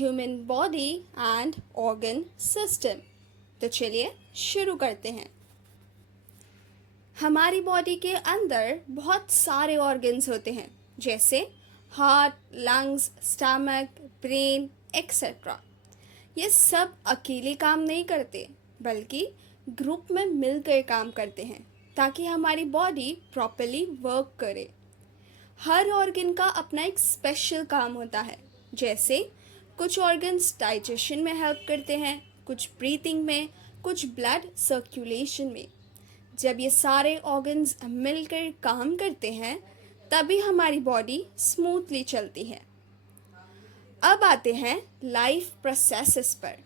Human body and organ system. तो चलिए शुरू करते हैं। हमारी बॉडी के अंदर बहुत सारे ऑर्गन्स होते हैं, जैसे heart, lungs, stomach, brain etcetera. ये सब अकेले काम नहीं करते, बल्कि ग्रुप में मिलकर काम करते हैं ताकि हमारी बॉडी प्रॉपरली वर्क करे। हर ऑर्गन का अपना एक स्पेशल काम होता है, जैसे कुछ ऑर्गन्स डाइजेशन में हेल्प करते हैं, कुछ ब्रीथिंग में, कुछ ब्लड सर्कुलेशन में। जब ये सारे ऑर्गन्स मिलकर काम करते हैं, तभी हमारी बॉडी स्मूथली चलती है। अब आते हैं लाइफ प्रोसेसेस पर।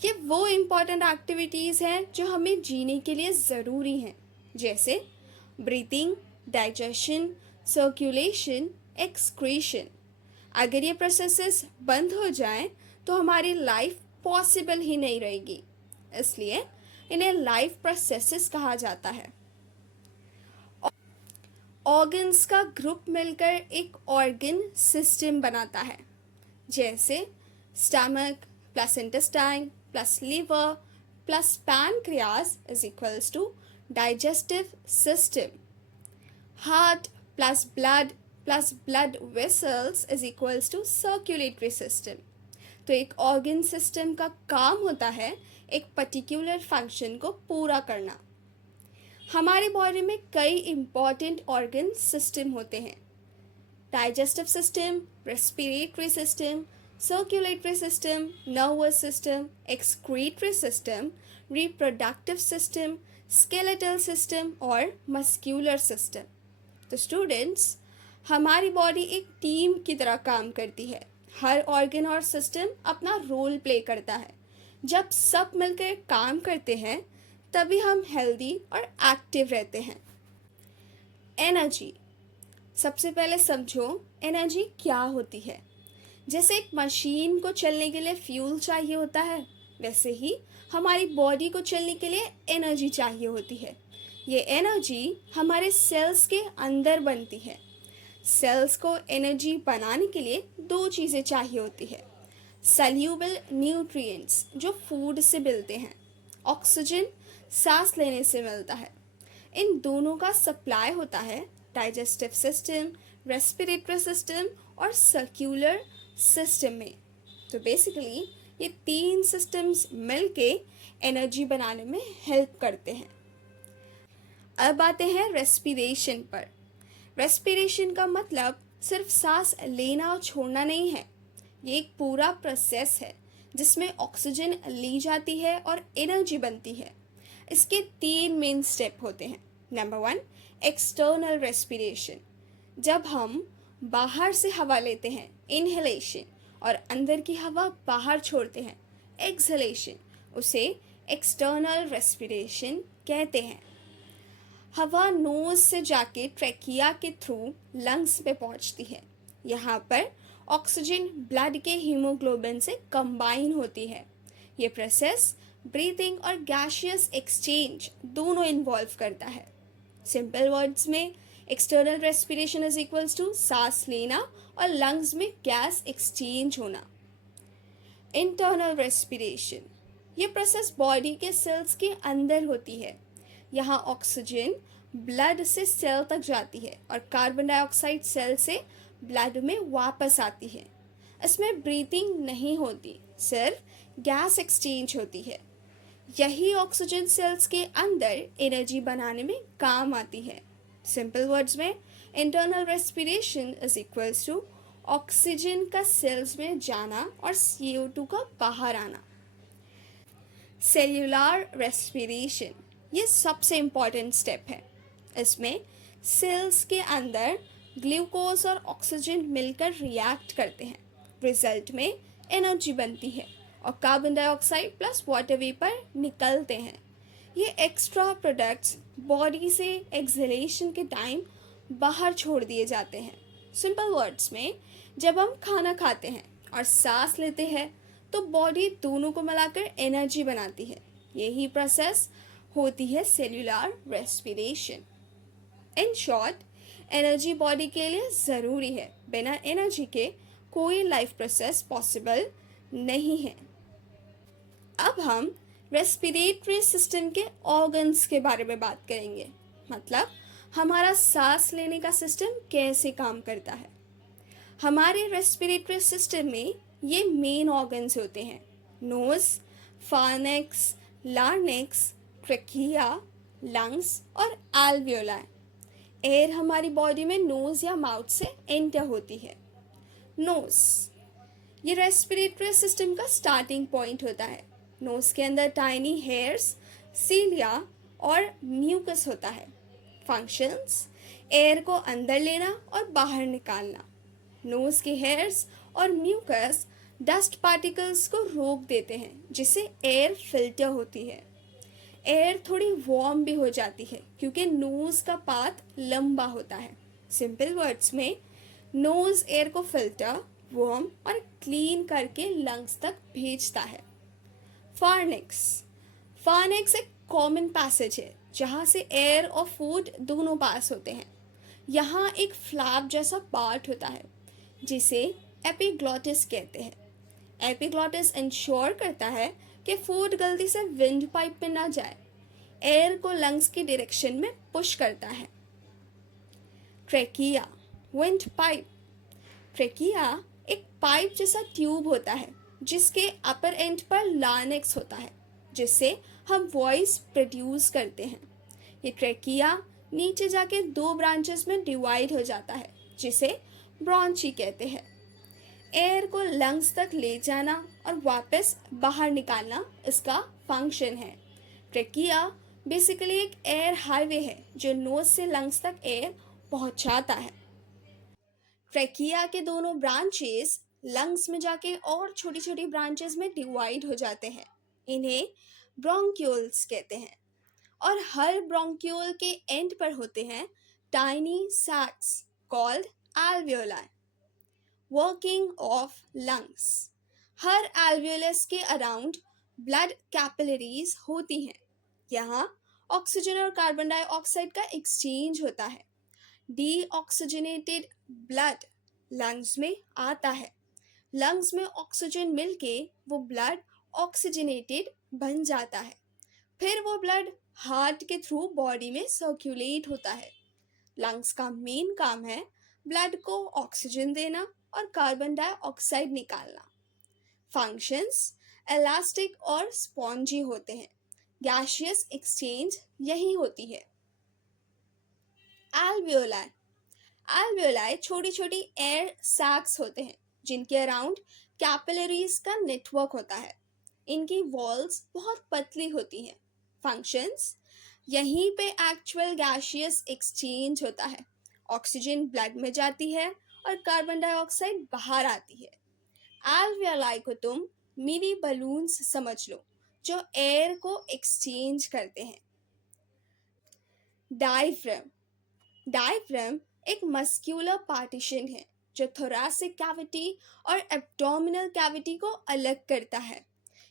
ये वो इम्पॉर्टेंट एक्टिविटीज़ हैं जो हमें जीने के लिए ज़रूरी हैं, जैसे ब्रीथिंग, डाइजेशन, सर्कुलेशन, एक्सक्रीशन। अगर ये प्रोसेसेस बंद हो जाएं तो हमारी लाइफ पॉसिबल ही नहीं रहेगी, इसलिए इन्हें लाइफ प्रोसेसेस कहा जाता है। ऑर्गन्स का ग्रुप मिलकर एक ऑर्गन सिस्टम बनाता है, जैसे stomach plus intestine plus liver plus pancreas is equals to digestive system. Heart plus blood vessels is equals to circulatory system. तो एक ऑर्गन सिस्टम का काम होता है एक पर्टिकुलर फंक्शन को पूरा करना। हमारी बॉडी में कई इम्पॉर्टेंट ऑर्गन सिस्टम होते हैं: digestive system, respiratory system, circulatory system, nervous system, excretory system, reproductive system, skeletal system और मस्क्यूलर सिस्टम। तो स्टूडेंट्स, हमारी बॉडी एक टीम की तरह काम करती है। हर ऑर्गन और सिस्टम अपना रोल प्ले करता है। जब सब मिलकर काम करते हैं, तभी हम हेल्दी और एक्टिव रहते हैं। एनर्जी। सबसे पहले समझो एनर्जी क्या होती है। जैसे एक मशीन को चलने के लिए फ्यूल चाहिए होता है, वैसे ही हमारी बॉडी को चलने के लिए एनर्जी चाहिए होती है। ये एनर्जी हमारे सेल्स के अंदर बनती है। सेल्स को एनर्जी बनाने के लिए दो चीज़ें चाहिए होती है: सल्यूबल न्यूट्रिएंट्स जो फूड से मिलते हैं, ऑक्सीजन सांस लेने से मिलता है। इन दोनों का सप्लाई होता है डाइजेस्टिव सिस्टम, रेस्पिरेटरी सिस्टम और सर्कुलर सिस्टम में। तो बेसिकली ये तीन सिस्टम्स मिलके एनर्जी बनाने में हेल्प करते हैं। अब आते हैं रेस्पिरेशन पर। रेस्पिरेशन का मतलब सिर्फ सांस लेना और छोड़ना नहीं है। ये एक पूरा प्रोसेस है जिसमें ऑक्सीजन ली जाती है और एनर्जी बनती है। इसके तीन मेन स्टेप होते हैं। Number 1, external respiration. जब हम बाहर से हवा लेते हैं, इनहेलेशन, और अंदर की हवा बाहर छोड़ते हैं, एक्सहेलेशन, उसे एक्सटर्नल रेस्पिरेशन कहते हैं। हवा नोज से जाके ट्रैकिया के थ्रू लंग्स पे पहुंचती है। यहाँ पर ऑक्सीजन ब्लड के हीमोग्लोबिन से कंबाइन होती है। ये प्रोसेस ब्रीथिंग और गैसियस एक्सचेंज दोनों इन्वॉल्व करता है। सिंपल वर्ड्स में, external respiration is equals to सांस लेना और लंग्स में गैस एक्सचेंज होना। इंटरनल रेस्पिरेशन, ये प्रोसेस बॉडी के सेल्स के अंदर होती है। यहाँ ऑक्सीजन ब्लड से सेल तक जाती है और कार्बन डाइऑक्साइड सेल से ब्लड में वापस आती है। इसमें ब्रीथिंग नहीं होती, सिर्फ गैस एक्सचेंज होती है। यही ऑक्सीजन सेल्स के अंदर एनर्जी बनाने में काम आती है। सिंपल वर्ड्स में, internal respiration is equals to oxygen का सेल्स में जाना और CO2 का बाहर आना। सेल्यूलर रेस्पिरेशन, ये सबसे इम्पॉर्टेंट स्टेप है। इसमें सेल्स के अंदर ग्लूकोज और ऑक्सीजन मिलकर रिएक्ट करते हैं। रिजल्ट में एनर्जी बनती है और carbon dioxide plus water vapour निकलते हैं। ये एक्स्ट्रा प्रोडक्ट्स बॉडी से एक्सहेलेशन के टाइम बाहर छोड़ दिए जाते हैं। सिंपल वर्ड्स में, जब हम खाना खाते हैं और सांस लेते हैं तो बॉडी दोनों को मिलाकर एनर्जी बनाती है। यही प्रोसेस होती है cellular respiration. In short, energy body के लिए ज़रूरी है। बिना एनर्जी के कोई लाइफ प्रोसेस पॉसिबल नहीं है। अब हम रेस्पिरेटरी सिस्टम के ऑर्गन्स के बारे में बात करेंगे, मतलब हमारा सांस लेने का सिस्टम कैसे काम करता है। हमारे रेस्पिरेटरी सिस्टम में ये मेन ऑर्गन्स होते हैं: नोज, फार्नेक्स, लार्नेक्स, ट्रेकिया, लंग्स और एल्वियोलाई। एयर हमारी बॉडी में नोज या माउथ से एंटर होती है। नोज ये रेस्पिरेटरी सिस्टम का स्टार्टिंग पॉइंट होता है। नोज के अंदर टाइनी हेयर्स, सीलिया और म्यूकस होता है। फंक्शंस: एयर को अंदर लेना और बाहर निकालना। नोज के हेयर्स और म्यूकस डस्ट पार्टिकल्स को रोक देते हैं, जिससे एयर फिल्टर होती है। एयर थोड़ी वार्म भी हो जाती है क्योंकि नोज का पाथ लंबा होता है। सिंपल वर्ड्स में, नोज एयर को फिल्टर, वार्म और क्लीन करके लंग्स तक भेजता है। फार्नेक्स फार्नेक्स एक कॉमन पैसेज है जहाँ से एयर और फूड दोनों पास होते हैं। यहाँ एक फ्लैप जैसा पार्ट होता है जिसे एपिग्लॉटिस कहते हैं। एपिग्लॉटिस इंश्योर करता है कि फूड गलती से विंड पाइप में ना जाए, एयर को लंग्स की डायरेक्शन में पुश करता है। ट्रेकिया विंड पाइप ट्रेकिया एक पाइप जैसा ट्यूब होता है जिसके अपर एंड पर लार्नेक्स होता है, जिससे हम वॉइस प्रोड्यूस करते हैं। ये ट्रेकिया नीचे जाके 2 ब्रांचेस में डिवाइड हो जाता है, जिसे ब्रॉन्ची कहते हैं। एयर को लंग्स तक ले जाना और वापस बाहर निकालना इसका फंक्शन है। ट्रेकिया बेसिकली एक एयर हाईवे है जो नोज से लंग्स तक एयर पहुंचाता है। ट्रेकिया के दोनों ब्रांचेस लंग्स में जाके और छोटी छोटी ब्रांचेस में डिवाइड हो जाते हैं। इन्हें ब्रोंक्यूल्स कहते हैं और हर ब्रोंक्यूल के एंड पर होते हैं tiny sacs called alveoli। Working of lungs: हर alveolus के अराउंड ब्लड कैपिलरीज होती हैं। यहाँ ऑक्सीजन और कार्बन डाइऑक्साइड का एक्सचेंज होता है। डीऑक्सीजनेटेड ब्लड लंग्स में आता है। लंग्स में ऑक्सीजन मिलके वो ब्लड ऑक्सीजनेटेड बन जाता है। फिर वो ब्लड हार्ट के थ्रू बॉडी में सर्कुलेट होता है। लंग्स का मेन काम है ब्लड को ऑक्सीजन देना और कार्बन डाइऑक्साइड निकालना। फंक्शंस इलास्टिक और स्पॉन्जी होते हैं। गैसियस एक्सचेंज यही होती है। एल्वियोलाई एल्वियोलाई छोटी छोटी एयर सैक्स होते हैं जिनके अराउंड कैपिलरीज का नेटवर्क होता है। इनकी वॉल्स बहुत पतली होती हैं। फंक्शंस: यहीं पे एक्चुअल गैसियस एक्सचेंज होता है। ऑक्सीजन ब्लड में जाती है और कार्बन डाइऑक्साइड बाहर आती है। एल्वियोलाई को तुम मिनी बलून्स समझ लो जो एयर को एक्सचेंज करते हैं। डायफ्राम डायफ्राम एक मस्क्यूलर पार्टीशन है जो थोरैसिक कैविटी और एब्डोमिनल कैविटी को अलग करता है।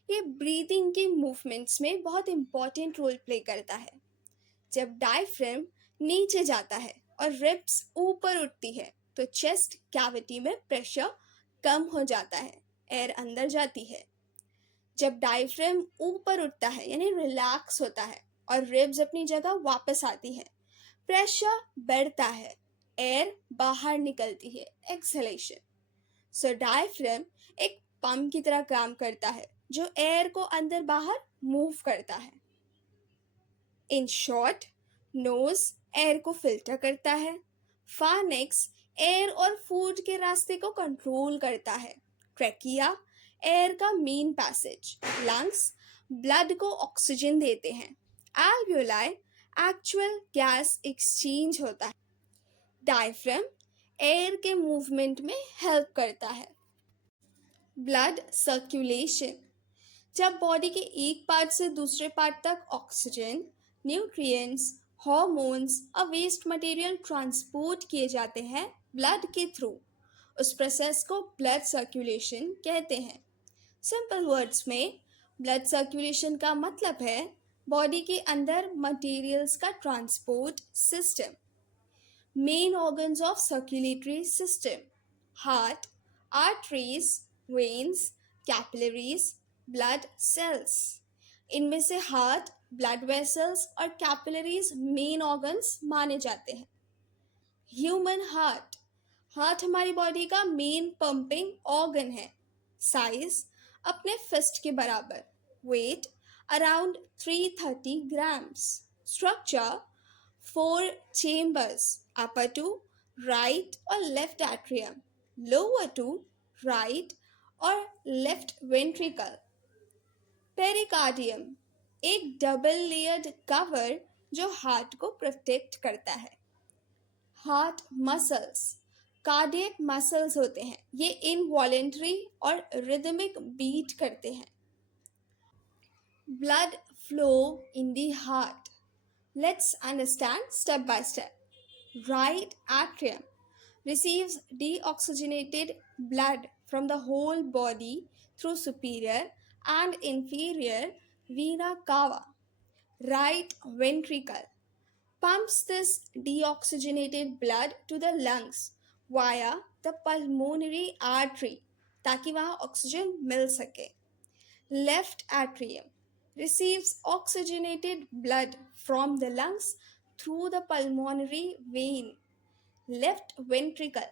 ये ब्रीदिंग के मूवमेंट्स में बहुत इंपॉर्टेंट रोल प्ले करता है। जब डायफ्राम नीचे जाता है और रिब्स ऊपर उठती है तो चेस्ट कैविटी में प्रेशर कम हो जाता है, एयर अंदर जाती है। जब डायफ्राम ऊपर उठता है यानी रिलैक्स होता है और रिब्स अपनी जगह वापस आती है, प्रेशर बढ़ता है, एयर बाहर निकलती है, एक्सहेलेशन। सो डायफ्राम एक पंप की तरह काम करता है जो एयर को अंदर बाहर मूव करता है। इन शॉर्ट, नोज एयर को फिल्टर करता है। फार्नेक्स एयर और फूड के रास्ते को कंट्रोल करता है। ट्रेकिया एयर का मेन पैसेज। लंग्स ब्लड को ऑक्सीजन देते हैं। एल्वियोलाई एक्चुअल गैस एक्सचेंज होता है। डायफ्राम एयर के मूवमेंट में हेल्प करता है। ब्लड सर्कुलेशन: जब बॉडी के एक पार्ट से दूसरे पार्ट तक ऑक्सीजन, न्यूट्रिएंट्स, हॉर्मोन्स और वेस्ट मटेरियल ट्रांसपोर्ट किए जाते हैं ब्लड के थ्रू, उस प्रोसेस को ब्लड सर्कुलेशन कहते हैं। सिंपल वर्ड्स में, ब्लड सर्कुलेशन का मतलब है बॉडी के अंदर मटेरियल्स का transport system. Main organs of circulatory system: heart, arteries, veins, capillaries, blood cells. इनमें से हार्ट, ब्लड वेसल्स और कैपिलरीज मेन ऑर्गन्स माने जाते हैं। ह्यूमन हार्ट, हार्ट हमारी बॉडी का मेन पंपिंग ऑर्गन है। साइज अपने फिस्ट के बराबर। Weight around 330 grams. Structure 4 chambers, upper two right और left atrium, lower to right और लेफ्ट वेंट्रिकल। पेरिकार्डियम एक डबल लेयर्ड कवर जो हार्ट को प्रोटेक्ट करता है। हार्ट मसल्स कार्डियक मसल्स होते हैं, ये इनवॉलेंट्री और रिदमिक बीट करते हैं। Blood flow in the heart, let's understand step by step. Right atrium receives deoxygenated blood from the whole body through superior and inferior vena cava. Right ventricle pumps this deoxygenated blood to the lungs via the pulmonary artery ताकि वहाँ oxygen मिल सके। Left atrium receives oxygenated blood from the lungs through the pulmonary vein. Left ventricle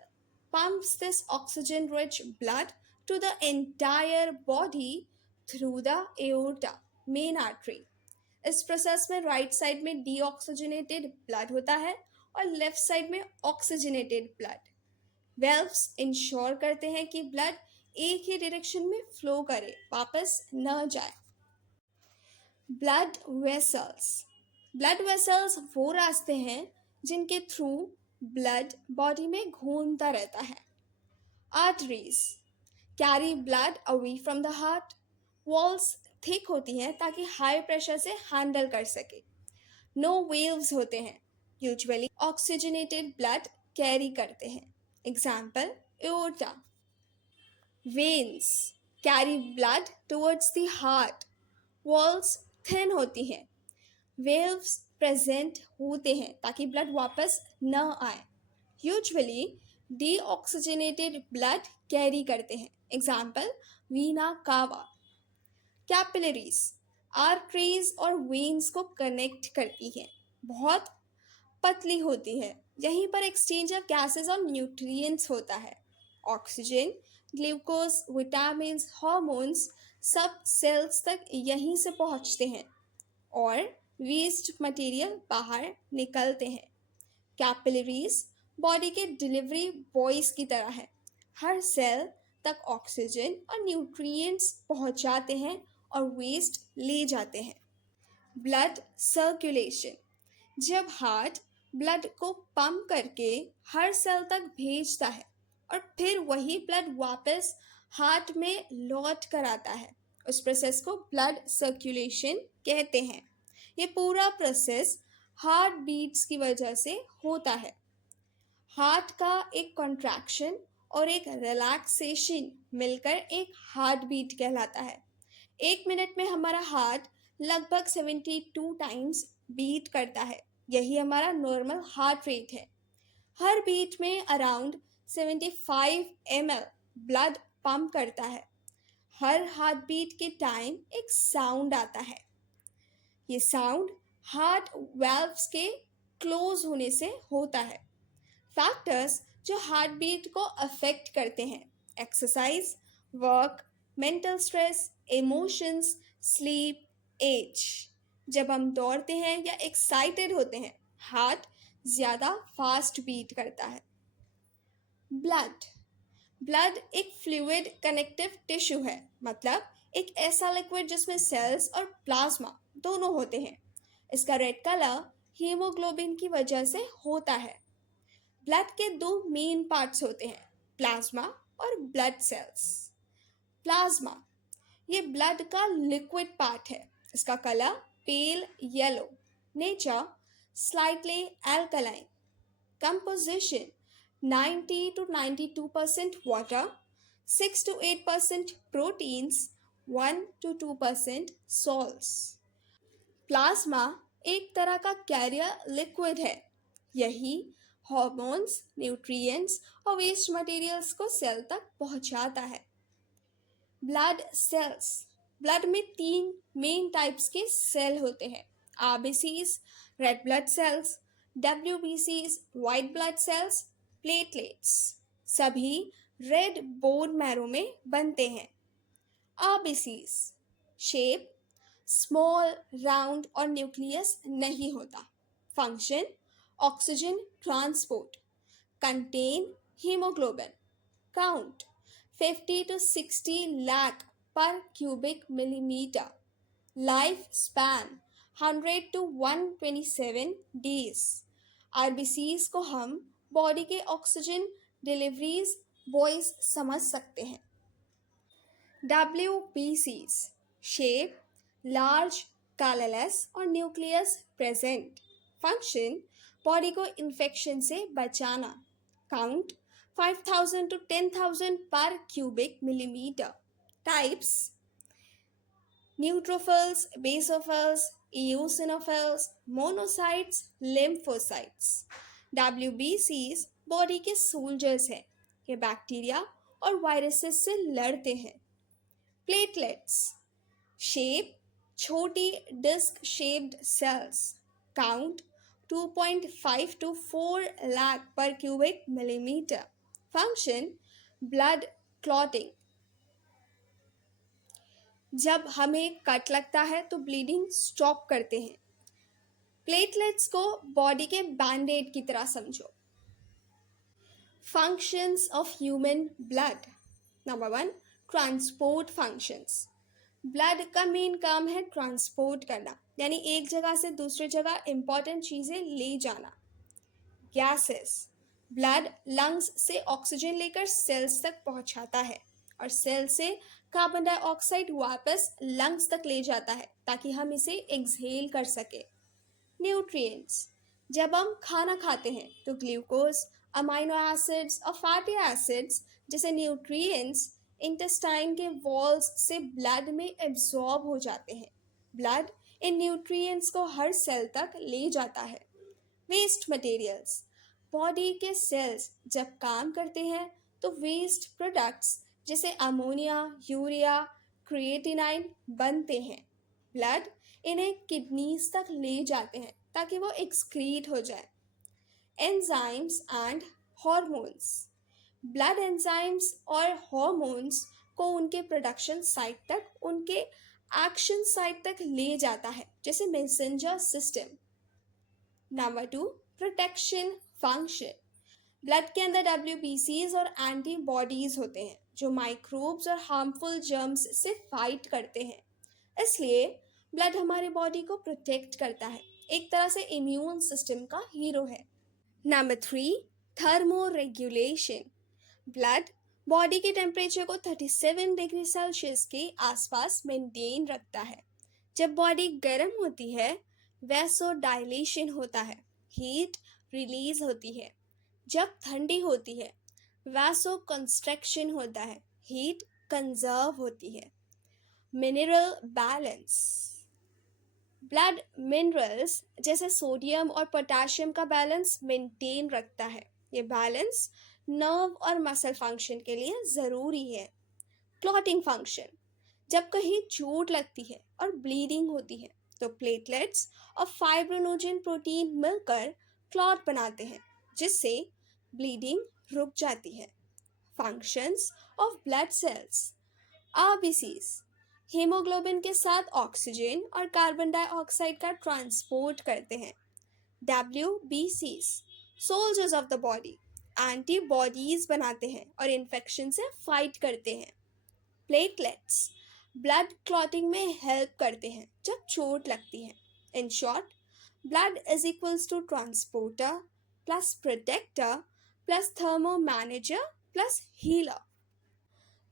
pumps this oxygen rich blood to the entire body through the aorta, main artery. इस process में right side में deoxygenated blood होता है और left side में oxygenated blood. Valves ensure करते हैं कि ब्लड एक ही डायरेक्शन में फ्लो करे, वापस न जाए। ब्लड वेसल्स, ब्लड वेसल्स वो रास्ते हैं जिनके थ्रू ब्लड बॉडी में घूमता रहता है। Arteries carry blood away from the heart, walls thick होती हैं ताकि हाई प्रेशर से हैंडल कर सके। नो वेव्स होते हैं, यूजुअली ऑक्सीजनेटेड ब्लड कैरी करते हैं। Example aorta. Veins carry blood towards the heart, walls thin होती हैं। वेव्स प्रेजेंट होते हैं ताकि ब्लड वापस न आए। यूजुअली डीऑक्सीजनेटेड ब्लड कैरी करते हैं। एग्जाम्पल वीना कावा। कैपिलरीज आर्टरीज और वेन्स को कनेक्ट करती हैं, बहुत पतली होती है। यहीं पर एक्सचेंज ऑफ गैसेस और न्यूट्रिएंट्स होता है। ऑक्सीजन, ग्लूकोज, विटामिन्स, हार्मोन्स सब सेल्स तक यहीं से पहुंचते हैं और वेस्ट मटेरियल बाहर निकलते हैं। कैपिलरीज बॉडी के डिलीवरी बॉयज की तरह है, हर सेल तक ऑक्सीजन और न्यूट्रिएंट्स पहुंचाते हैं और वेस्ट ले जाते हैं। ब्लड सर्कुलेशन, जब हार्ट ब्लड को पंप करके हर सेल तक भेजता है और फिर वही ब्लड वापस हार्ट में लौट कर आता है, उस प्रोसेस को ब्लड सर्कुलेशन कहते हैं। ये पूरा प्रोसेस हार्ट बीट्स की वजह से होता है। हार्ट का एक कॉन्ट्रैक्शन और एक रिलैक्सेशन मिलकर एक हार्ट बीट कहलाता है। 1 मिनट में हमारा हार्ट लगभग 72 टाइम्स बीट करता है, यही हमारा नॉर्मल हार्ट रेट है। हर बीट में अराउंड 75 ml ब्लड पंप करता है। हर हार्ट बीट के टाइम एक साउंड आता है, ये साउंड हार्ट वाल्व्स के क्लोज होने से होता है। फैक्टर्स जो हार्ट बीट को अफेक्ट करते हैं: exercise, work, mental stress, emotions, sleep, age. जब हम दौड़ते हैं या एक्साइटेड होते हैं, हार्ट ज़्यादा फास्ट बीट करता है। ब्लड, ब्लड एक फ्लूइड कनेक्टिव टिश्यू है, मतलब एक ऐसा लिक्विड जिसमें सेल्स और प्लाज्मा दोनों होते हैं। इसका रेड कलर हीमोग्लोबिन की वजह से होता है। ब्लड के 2 मेन पार्ट्स होते हैं, प्लाज्मा और ब्लड सेल्स। प्लाज्मा ये ब्लड का लिक्विड पार्ट है, इसका colour pale yellow, nature slightly alkaline, composition 90 to 92% water, 6 to 8% proteins, 1 to 2% salts. Plasma एक तरह का कैरियर लिक्विड है, यही हॉर्मोन्स, न्यूट्रिएंट्स और वेस्ट मटेरियल्स को सेल तक पहुंचाता है। ब्लड सेल्स, ब्लड में तीन मेन टाइप्स के सेल होते हैं। आरबीसीज, रेड ब्लड सेल्स, डब्ल्यूबीसीज, वाइट ब्लड सेल्स, प्लेटलेट्स, सभी रेड बोन मैरो में बनते हैं। आरबीसीज शेप स्मॉल, राउंड और न्यूक्लियस नहीं होता। Function oxygen transport, contain haemoglobin, count 50 to 60 lakh per cubic millimeter, life span 100 to 127 days। RBCs को हम बॉडी के ऑक्सीजन डिलीवरीज बॉयज समझ सकते हैं। WBCs shape large, colorless और न्यूक्लियस प्रेजेंट। फंक्शन बॉडी को इन्फेक्शन से बचाना। Count 5000 to 10,000 per cubic millimetre. Types neutrophils, basophils, eosinophils, monocytes, lymphocytes. WBCs body के सोल्जर्स हैं। ये बैक्टीरिया और वायरसेस से लड़ते हैं। प्लेटलेट्स शेप छोटी disc shaped cells. Count 2.5 to 4 lakh per cubic millimetre. Function blood clotting, जब हमें कट लगता है तो ब्लीडिंग स्टॉप करते हैं। प्लेटलेट्स को बॉडी के बैंडेड की तरह समझो। Functions of human blood. Number 1, transport functions. Blood का मेन काम है ट्रांसपोर्ट करना, यानी एक जगह से दूसरी जगह इंपॉर्टेंट चीज़ें ले जाना। गैसेस, ब्लड लंग्स से ऑक्सीजन लेकर सेल्स तक पहुंचाता है और सेल से कार्बन डाइऑक्साइड वापस लंग्स तक ले जाता है ताकि हम इसे एक्सहेल कर सके। न्यूट्रिएंट्स, जब हम खाना खाते हैं तो ग्लूकोज, अमाइनो एसिड्स और फैटी एसिड्स जैसे न्यूट्रिएंट्स इंटेस्टाइन के वॉल्स से ब्लड में एब्जॉर्ब हो जाते हैं। ब्लड इन न्यूट्रिएंट्स को हर सेल तक ले जाता है। वेस्ट मटेरियल्स, बॉडी के सेल्स जब काम करते हैं तो वेस्ट प्रोडक्ट्स जैसे अमोनिया, यूरिया, क्रिएटिनाइन बनते हैं। ब्लड इन्हें किडनीज तक ले जाते हैं ताकि वो एक्सक्रीट हो जाए। Enzymes and hormones, blood enzymes और हॉर्मोन्स को उनके प्रोडक्शन साइट तक, उनके एक्शन साइट तक ले जाता है, जैसे messenger system. Number 2, protection function. Blood के अंदर WBCs और एंटीबॉडीज होते हैं जो माइक्रोब्स और हार्मफुल जर्म्स से फाइट करते हैं। इसलिए ब्लड हमारे बॉडी को प्रोटेक्ट करता है, एक तरह से इम्यून सिस्टम का हीरो है। Number 3, thermo regulation. Blood body के टेम्परेचर को 37 डिग्री सेल्सियस के आसपास मेंटेन रखता है। जब बॉडी गर्म होती है वैसो डायलेशन होता है, हीट रिलीज होती है। जब ठंडी होती है वैसो कंस्ट्रक्शन होता है, हीट कंजर्व होती है। मिनरल बैलेंस, ब्लड मिनरल्स जैसे सोडियम और पोटेशियम का बैलेंस मेंटेन रखता है। ये बैलेंस नर्व और मसल फंक्शन के लिए ज़रूरी है। क्लॉटिंग फंक्शन, जब कहीं चोट लगती है और ब्लीडिंग होती है तो प्लेटलेट्स और फाइब्रोनोजन प्रोटीन मिलकर क्लॉट बनाते हैं जिससे ब्लीडिंग रुक जाती है। Functions of blood cells. RBCs haemoglobin के साथ ऑक्सीजन और कार्बन डाइऑक्साइड का ट्रांसपोर्ट करते हैं। WBCs soldiers of the body, antibodies बनाते हैं और इन्फेक्शन से फाइट करते हैं। प्लेटलेट्स ब्लड क्लॉटिंग में हेल्प करते हैं जब चोट लगती है। In short, blood is equals to transporter plus protector plus thermo manager plus healer.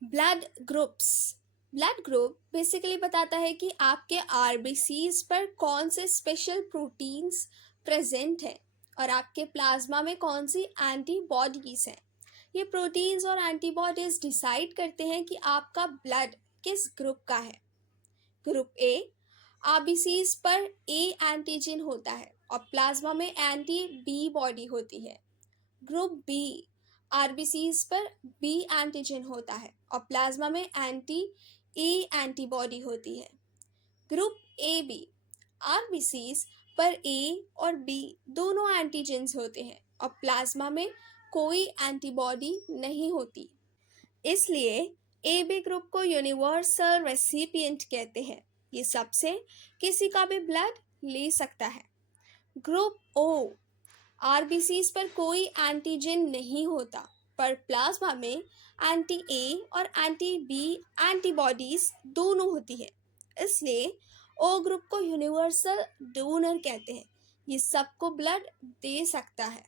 Blood groups, blood group basically बताता है कि आपके आरबीसीज पर कौन से स्पेशल प्रोटीन्स प्रेजेंट हैं और आपके प्लाज्मा में कौन सी एंटीबॉडीज हैं। ये प्रोटीन्स और एंटीबॉडीज डिसाइड करते हैं कि आपका ब्लड किस ग्रुप का है। ग्रुप ए, आरबीसीज पर ए एंटीजन होता है और प्लाज्मा में एंटी बी बॉडी होती है। ग्रुप बी आरबीसीज पर बी एंटीजन होता है और प्लाज्मा में एंटी ए एंटीबॉडी होती है। ग्रुप ए बी आरबीसीज पर ए और बी दोनों एंटीजेंस होते हैं और प्लाज्मा में कोई एंटीबॉडी नहीं होती, इसलिए ए बी ग्रुप को यूनिवर्सल रेसिपिएंट कहते हैं। ये सबसे किसी का भी ब्लड ले सकता है। ग्रुप ओ आरबीसीज पर कोई एंटीजन नहीं होता, पर प्लाज्मा में एंटी ए और एंटी बी एंटीबॉडीज दोनों होती है, इसलिए ओ ग्रुप को यूनिवर्सल डोनर कहते हैं। ये सबको ब्लड दे सकता है।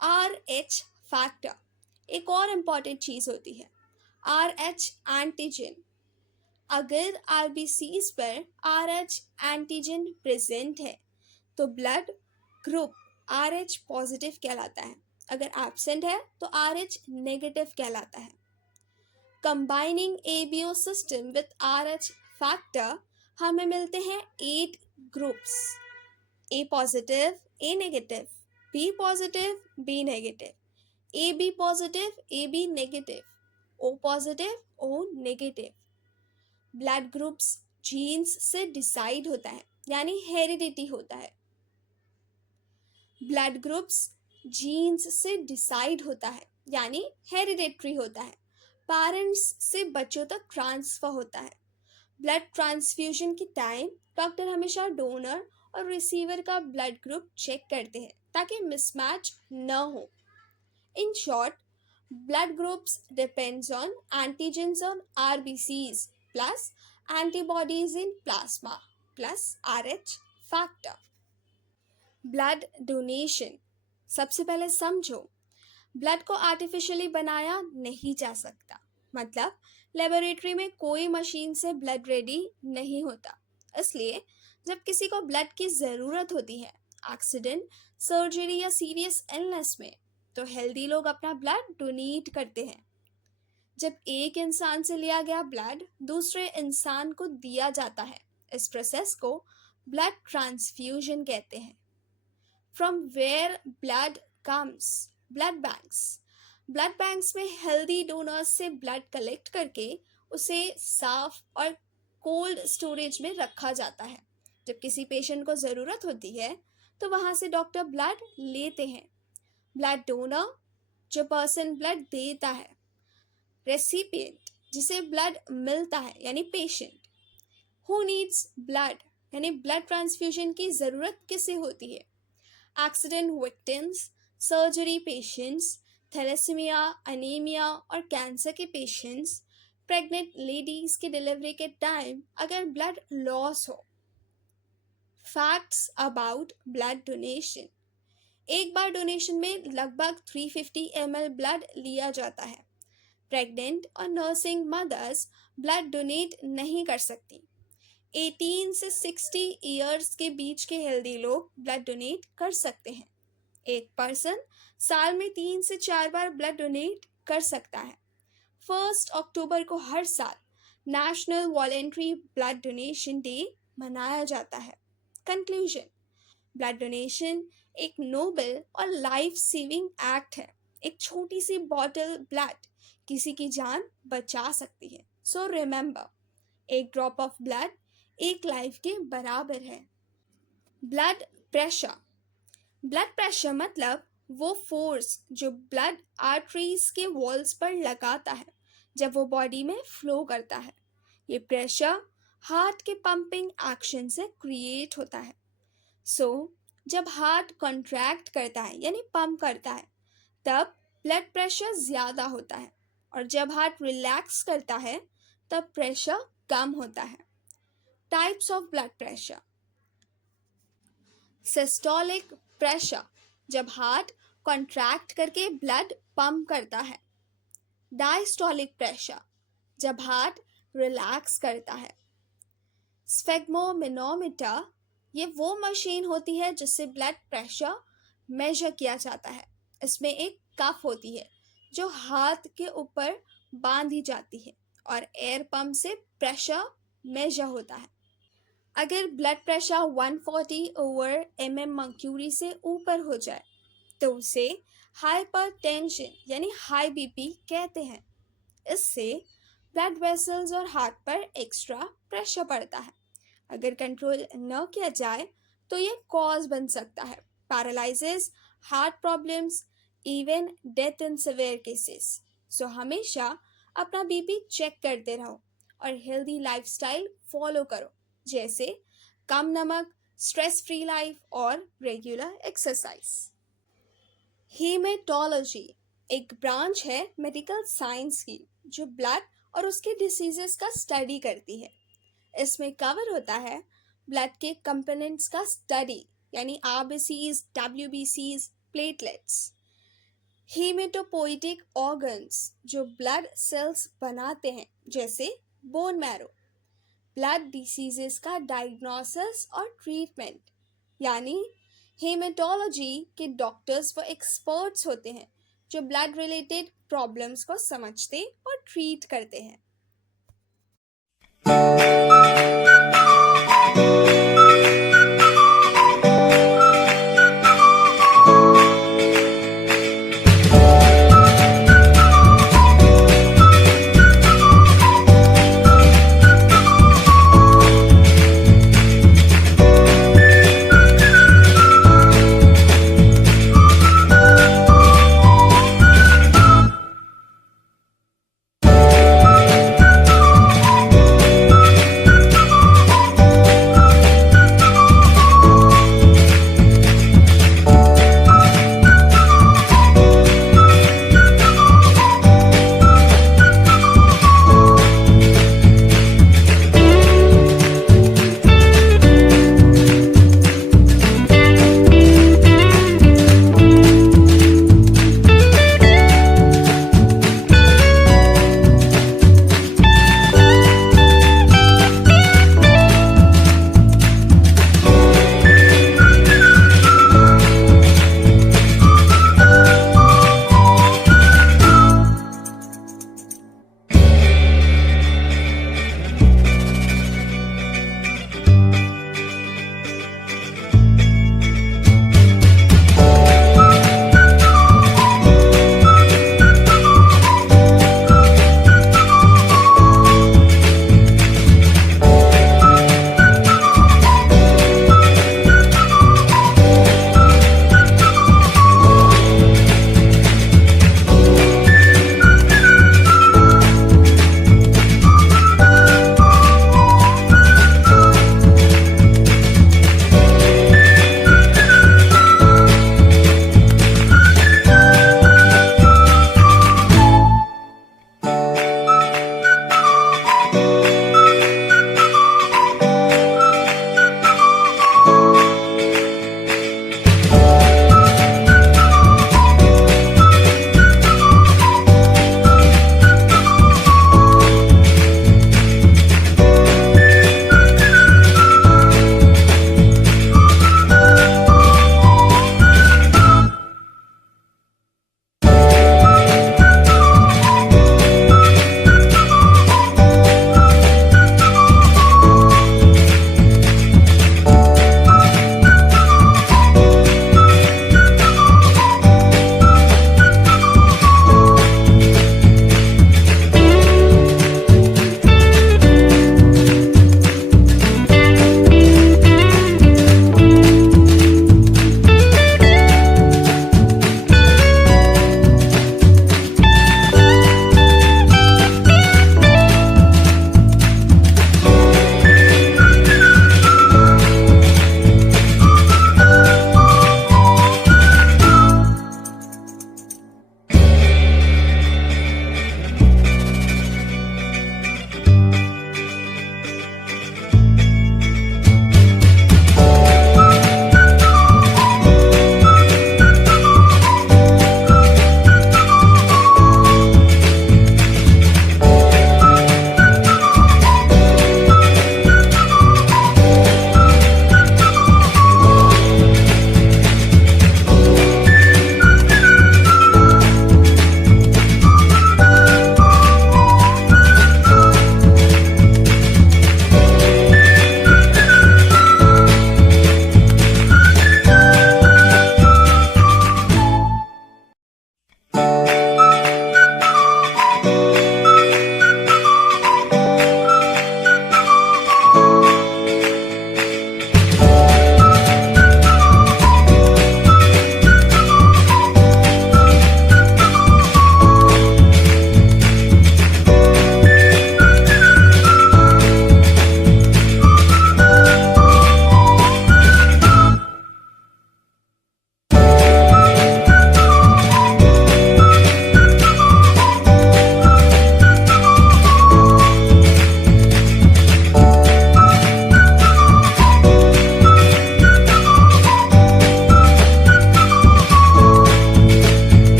आर एच फैक्टर एक और इम्पॉर्टेंट चीज़ होती है, आर एच एंटीजन। अगर आरबीसीज पर आर एच एंटीजन प्रेजेंट है तो blood group R H positive कहलाता है, अगर एब्सेंट है तो आर एच नेगेटिव कहलाता है। Combining ABO system with R H factor हमें मिलते हैं 8 groups, A positive A negative, B positive B negative, A B positive A B negative, O positive O negative. Blood groups genes से decide होता है, यानी heredity होता है। Blood groups genes से डिसाइड होता है, यानी हेरिडेटरी होता है। पेरेंट्स से बच्चों तक ट्रांसफर होता है। ब्लड ट्रांसफ्यूजन के टाइम डॉक्टर हमेशा डोनर और रिसीवर का ब्लड ग्रुप चेक करते हैं ताकि मिसमैच न हो। In short, blood groups depends on antigens on RBCs plus antibodies in plasma plus RH factor. Blood donation, सबसे पहले समझो, ब्लड को आर्टिफिशियली बनाया नहीं जा सकता, मतलब लेबोरेटरी में कोई मशीन से ब्लड रेडी नहीं होता। इसलिए जब किसी को ब्लड की ज़रूरत होती है, एक्सीडेंट, सर्जरी या सीरियस इलनेस में, तो हेल्दी लोग अपना ब्लड डोनेट करते हैं। जब एक इंसान से लिया गया ब्लड दूसरे इंसान को दिया जाता है, इस प्रोसेस को ब्लड ट्रांसफ्यूजन कहते हैं। From where blood comes, blood banks. Blood banks में हेल्दी डोनर्स से ब्लड कलेक्ट करके उसे साफ और कोल्ड स्टोरेज में रखा जाता है। जब किसी पेशेंट को ज़रूरत होती है तो वहाँ से डॉक्टर ब्लड लेते हैं। ब्लड डोनर, जो पर्सन ब्लड देता है। रेसिपिएंट, जिसे ब्लड मिलता है, यानी पेशेंट। हु नीड्स ब्लड, यानी ब्लड ट्रांसफ्यूजन की ज़रूरत किसे होती है। Accident victims, surgery patients, thalassaemia, anaemia और कैंसर के पेशेंट्स, प्रेग्नेंट लेडीज़ के डिलीवरी के टाइम अगर ब्लड लॉस हो। Facts about blood donation. एक बार डोनेशन में लगभग 350 ml ब्लड लिया जाता है। प्रेग्नेंट और नर्सिंग मदर्स ब्लड डोनेट नहीं कर सकती। 18 से 60 ईयर्स के बीच के हेल्दी लोग ब्लड डोनेट कर सकते हैं। एक पर्सन साल में 3 से 4 बार ब्लड डोनेट कर सकता है। 1 अक्टूबर को हर साल national voluntary blood donation day मनाया जाता है। कंक्लूजन, ब्लड डोनेशन एक नोबल और लाइफ सेविंग एक्ट है। एक छोटी सी बॉटल ब्लड किसी की जान बचा सकती है। सो रिमेंबर, एक ड्रॉप ऑफ ब्लड एक लाइफ के बराबर है। Blood pressure. ब्लड प्रेशर मतलब वो फोर्स जो ब्लड आर्टरीज के वॉल्स पर लगाता है जब वो बॉडी में फ्लो करता है। ये प्रेशर हार्ट के पंपिंग एक्शन से क्रिएट होता है। सो जब हार्ट कॉन्ट्रैक्ट करता है यानी पंप करता है तब ब्लड प्रेशर ज़्यादा होता है, और जब हार्ट रिलैक्स करता है तब प्रेशर कम होता है। Types of blood pressure. Systolic pressure, जब हार्ट कॉन्ट्रैक्ट करके ब्लड पंप करता है। डायस्टोलिक प्रेशर, जब हार्ट रिलैक्स करता है। स्फेग्मोमेनोमीटर, ये वो मशीन होती है जिससे ब्लड प्रेशर मेजर किया जाता है। इसमें एक कफ होती है जो हाथ के ऊपर बांधी जाती है और एयर पंप से प्रेशर मेजर होता है। अगर blood pressure 140 over mm mercury से ऊपर हो जाए तो उसे हाइपरटेंशन यानी हाई बीपी कहते हैं। इससे ब्लड वेसल्स और हार्ट पर एक्स्ट्रा प्रेशर पड़ता है। अगर कंट्रोल न किया जाए तो ये कॉज बन सकता है paralysis, heart problems, even death in severe cases. So हमेशा अपना बीपी चेक करते रहो और हेल्दी लाइफस्टाइल फॉलो करो, जैसे कम नमक, स्ट्रेस फ्री लाइफ और रेगुलर एक्सरसाइज। हीमेटोलॉजी एक ब्रांच है मेडिकल साइंस की जो ब्लड और उसके डिसीजेस का स्टडी करती है। इसमें कवर होता है ब्लड के कंपोनेंट्स का स्टडी, यानी आरबीसीज, डब्ल्यूबीसीज, प्लेटलेट्स। हीमेटोपोइटिक ऑर्गन्स जो ब्लड सेल्स बनाते हैं, जैसे बोन मैरो। ब्लड डिसीजेस का डायग्नोसिस और ट्रीटमेंट, यानी हेमेटोलॉजी के डॉक्टर्स वो एक्सपर्ट्स होते हैं जो ब्लड रिलेटेड प्रॉब्लम्स को समझते और ट्रीट करते हैं।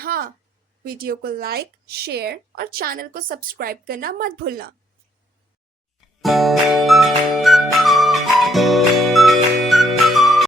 हाँ, वीडियो को लाइक, शेयर और चैनल को सब्सक्राइब करना मत भूलना।